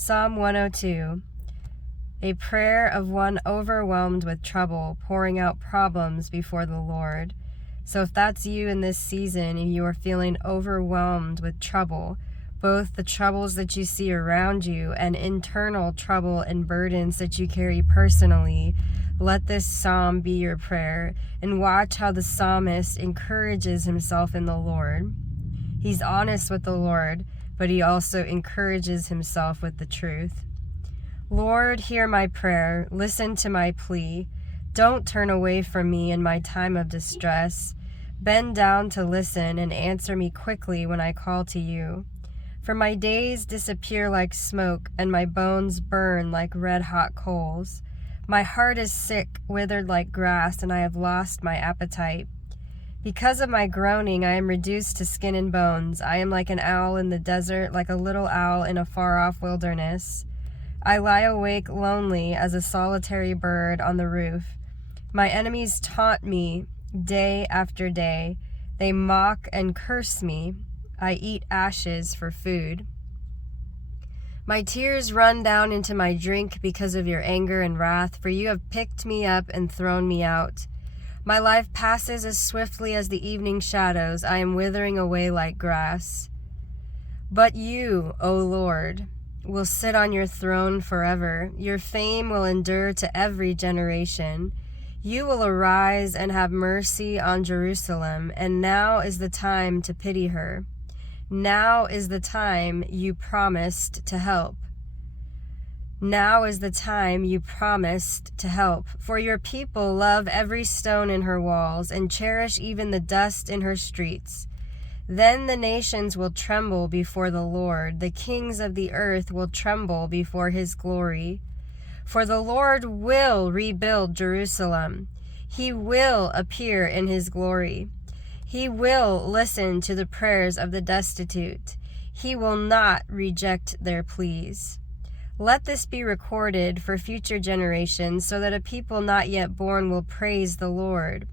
Psalm 102, a prayer of one overwhelmed with trouble, pouring out problems before the Lord. So if that's you in this season and you are feeling overwhelmed with trouble, both the troubles that you see around you and internal trouble and burdens that you carry personally, let this psalm be your prayer, and watch how the psalmist encourages himself in the Lord. He's honest with the Lord, but he also encourages himself with the truth. Lord, hear my prayer. Listen to my plea. Don't turn away from me in my time of distress. Bend down to listen and answer me quickly when I call to you. For my days disappear like smoke, and my bones burn like red-hot coals. My heart is sick, withered like grass, and I have lost my appetite. Because of my groaning, I am reduced to skin and bones. I am like an owl in the desert, like a little owl in a far-off wilderness. I lie awake lonely as a solitary bird on the roof. My enemies taunt me day after day. They mock and curse me. I eat ashes for food. My tears run down into my drink because of your anger and wrath, for you have picked me up and thrown me out. My life passes as swiftly as the evening shadows. I am withering away like grass. But you, O Lord, will sit on your throne forever. Your fame will endure to every generation. You will arise and have mercy on Jerusalem, and now is the time to pity her. Now is the time you promised to help. Now is the time you promised to help, for your people love every stone in her walls and cherish even the dust in her streets. Then the nations will tremble before the Lord. The kings of the earth will tremble before his glory. For the Lord will rebuild Jerusalem. He will appear in his glory. He will listen to the prayers of the destitute. He will not reject their pleas. Let this be recorded for future generations, so that a people not yet born will praise the Lord.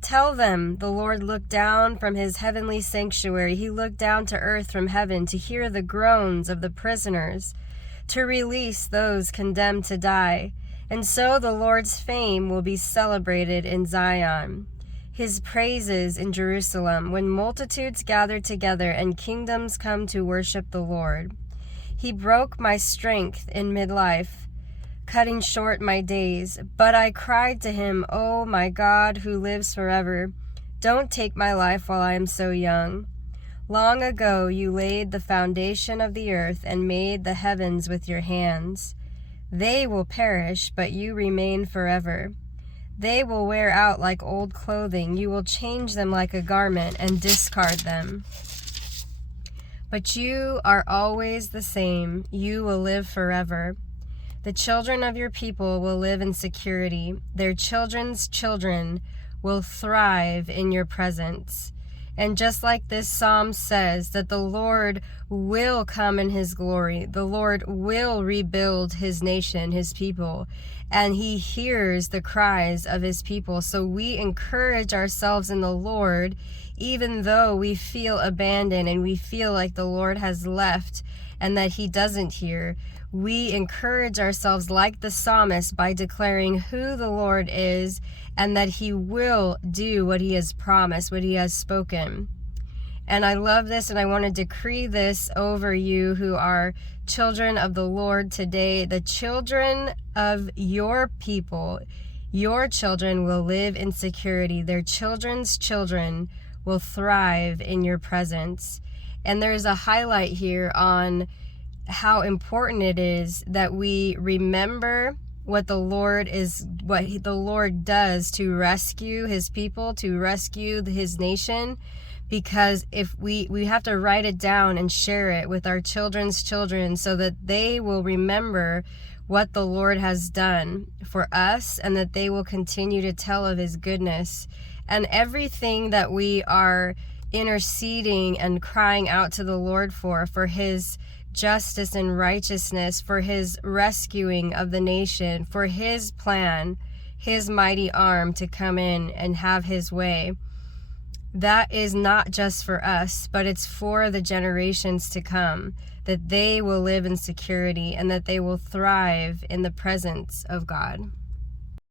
Tell them the Lord looked down from his heavenly sanctuary. He looked down to earth from heaven to hear the groans of the prisoners, to release those condemned to die. And so the Lord's fame will be celebrated in Zion, his praises in Jerusalem, when multitudes gather together and kingdoms come to worship the Lord. He broke my strength in midlife, cutting short my days. But I cried to him, "Oh, my God, who lives forever, don't take my life while I am so young." Long ago you laid the foundation of the earth and made the heavens with your hands. They will perish, but you remain forever. They will wear out like old clothing. You will change them like a garment and discard them. But you are always the same. You will live forever. The children of your people will live in security. Their children's children will thrive in your presence. And just like this psalm says, that the Lord will come in his glory. The Lord will rebuild his nation, his people, and he hears the cries of his people. So we encourage ourselves in the Lord, even though we feel abandoned and we feel like the Lord has left and that he doesn't hear. We encourage ourselves like the psalmist by declaring who the Lord is and that he will do what he has promised, what he has spoken. And I love this, and I want to decree this over you who are children of the Lord today. The children of your people, your children will live in security. Their children's children will thrive in your presence. And there's a highlight here on how important it is that we remember what the Lord does to rescue his people, to rescue his nation, because if we have to write it down and share it with our children's children so that they will remember what the Lord has done for us and that they will continue to tell of his goodness. And everything that we are interceding and crying out to the Lord for his justice and righteousness, for his rescuing of the nation, for his plan, his mighty arm to come in and have his way. that is not just for us, but it's for the generations to come, that they will live in security and that they will thrive in the presence of God.